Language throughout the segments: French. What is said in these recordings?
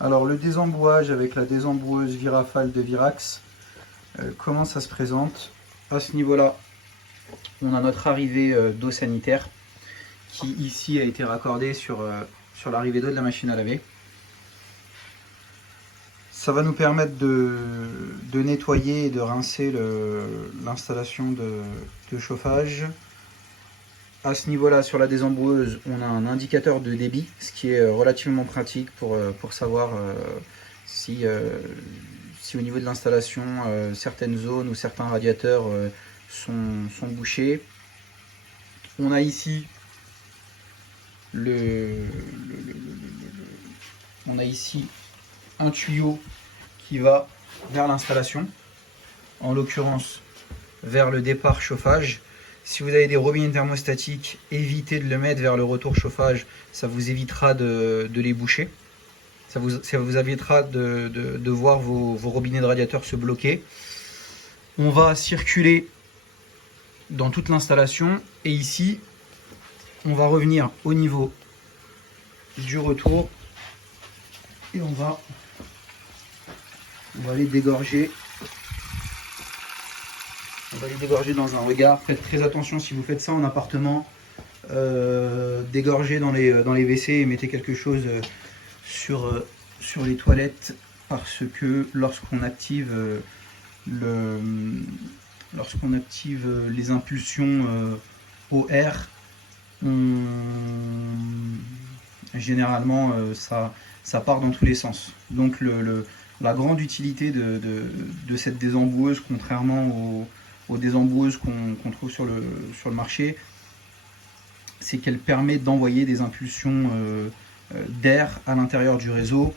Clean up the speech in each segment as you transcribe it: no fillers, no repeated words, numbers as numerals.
Alors le désembouage avec la désemboueuse Virafal de Virax, comment ça se présente? À ce niveau-là, on a notre arrivée d'eau sanitaire qui ici a été raccordée sur l'arrivée d'eau de la machine à laver. Ça va nous permettre de nettoyer et de rincer l'installation de chauffage. À ce niveau-là, sur la désemboueuse, on a un indicateur de débit, ce qui est relativement pratique pour savoir si au niveau de l'installation, certaines zones ou certains radiateurs sont bouchés. On a ici on a ici un tuyau qui va vers l'installation, en l'occurrence vers le départ chauffage. Si vous avez des robinets thermostatiques, évitez de le mettre vers le retour chauffage, ça vous évitera de les boucher. Ça vous évitera de voir vos robinets de radiateur se bloquer. On va circuler dans toute l'installation et ici, on va revenir au niveau du retour et on va aller dégorger. On va les dégorger dans un regard. Faites très attention si vous faites ça en appartement. Dégorgez dans les WC et mettez quelque chose sur les toilettes parce que lorsqu'on active les impulsions OR, généralement ça part dans tous les sens. Donc la grande utilité de cette désemboueuse, contrairement aux désemboueuses qu'on trouve sur le marché, c'est qu'elle permet d'envoyer des impulsions d'air à l'intérieur du réseau.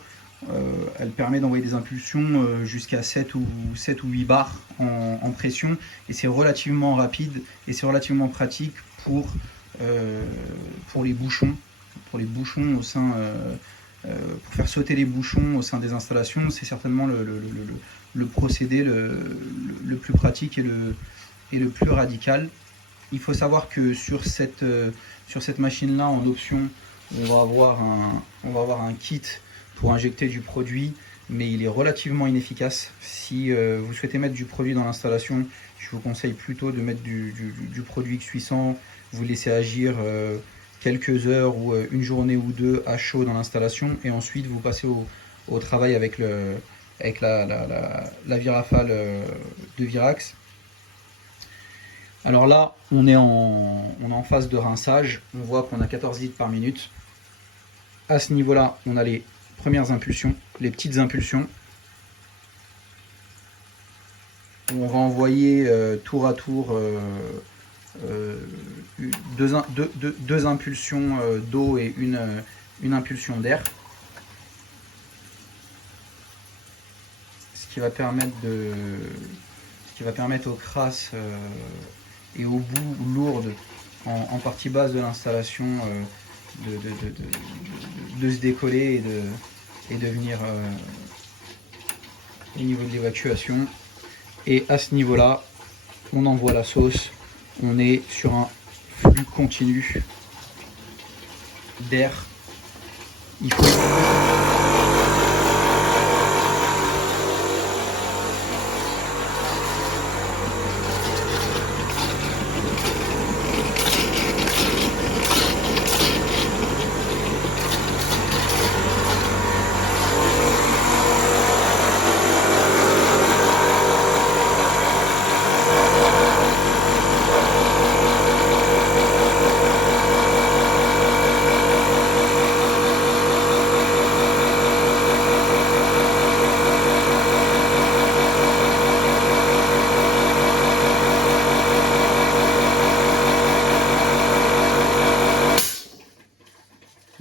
Elle permet d'envoyer des impulsions jusqu'à 7 ou 8 bars en pression, et c'est relativement rapide et c'est relativement pratique pour les bouchons au sein pour faire sauter les bouchons au sein des installations. C'est certainement le procédé le plus pratique et le plus radical. Il faut savoir que sur cette machine là, en option, on va avoir un kit pour injecter du produit, mais il est relativement inefficace. Si vous souhaitez mettre du produit dans l'installation, je vous conseille plutôt de mettre du produit X800, vous laissez agir quelques heures ou une journée ou deux à chaud dans l'installation, et ensuite vous passez au travail avec la Virafal de Virax. Alors là, on est en phase de rinçage. On voit qu'on a 14 litres par minute. À ce niveau-là, on a les premières impulsions, les petites impulsions. On va envoyer tour à tour deux impulsions d'eau et une impulsion d'air. Ce qui va permettre aux crasses et aux boues lourdes en partie basse de l'installation de se décoller et de venir au niveau de l'évacuation. Et à ce niveau-là, on envoie la sauce. On est sur un flux continu d'air. Il faut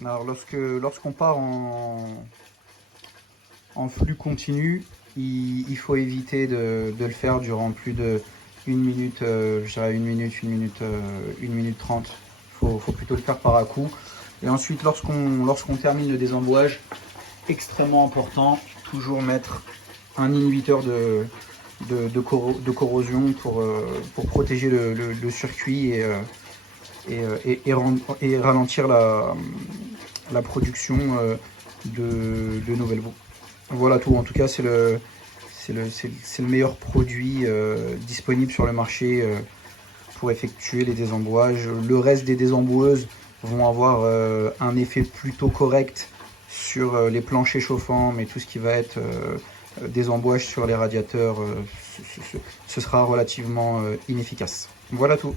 Alors lorsqu'on part en flux continu, il faut éviter de le faire durant plus de 1 minute, je dirais 1 minute 30. Faut plutôt le faire par à coup. Et ensuite, lorsqu'on termine le désembouage, extrêmement important, toujours mettre un inhibiteur de corrosion pour protéger le circuit et ralentir la production de Novelvo. Voilà tout, en tout cas c'est le meilleur produit disponible sur le marché pour effectuer les désembouages. Le reste des désemboueuses vont avoir un effet plutôt correct sur les planchers chauffants, mais tout ce qui va être désembouage sur les radiateurs, ce sera relativement inefficace. Voilà tout.